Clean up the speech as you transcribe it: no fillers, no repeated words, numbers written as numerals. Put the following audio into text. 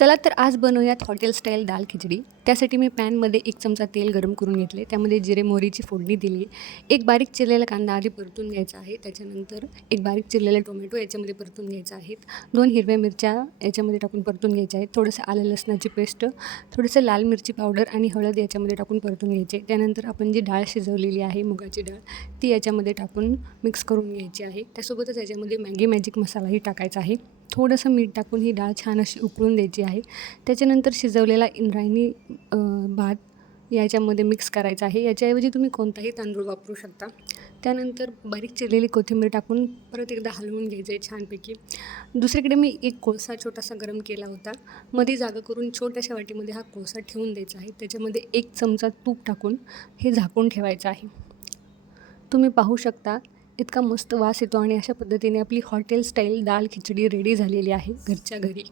चला तर आज बनवूयात हॉटेल स्टाईल दाल खिचडी. त्यासाठी मी पॅनमध्ये 1 चमचा तेल गरम करून घेतले. त्यामध्ये जिरे मोहरीची फोडणी दिली. एक बारीक चिरलेला कांदा आधी परतून घ्यायचा आहे. त्याच्यानंतर एक बारीक चिरलेला टोमॅटो याच्यामध्ये परतून घ्यायचा आहे. 2 हिरव्या मिरच्या याच्यामध्ये टाकून परतून घ्यायच्या आहेत. थोडंसं आलं लसणाची पेस्ट, थोडंसं लाल मिरची पावडर आणि हळद याच्यामध्ये टाकून परतून घ्यायचे. त्यानंतर आपण जी डाळ शिजवलेली आहे मुगाची डाळ, ती याच्यामध्ये टाकून मिक्स करून घ्यायची आहे. त्यासोबतच याच्यामध्ये मॅगी मॅजिक मसालाही टाकायचा आहे. थोडंसं मीठ टाकून ही डाळ छान अशी उकळून द्यायची आहे. त्याच्यानंतर शिजवलेला इंद्रायणी भात याच्यामध्ये मिक्स करायचा आहे. याच्याऐवजी तुम्ही कोणताही तांदूळ वापरू शकता. त्यानंतर बारीक चिरलेली कोथिंबीर टाकून परत एकदा हलवून घ्यायचं आहे छानपैकी. दुसरीकडे मी एक कोळसा छोटासा गरम केला होता. मध्ये जागा करून छोट्याशा वाटीमध्ये हा कोळसा ठेवून द्यायचा आहे. त्याच्यामध्ये 1 चमचा तूप टाकून हे झाकून ठेवायचं आहे. तुम्ही पाहू शकता इतका मस्त वास येतो आणि अशा पद्धतीने आपली हॉटेल स्टाईल दाल खिचडी रेडी झालेली आहे घरच्या घरी.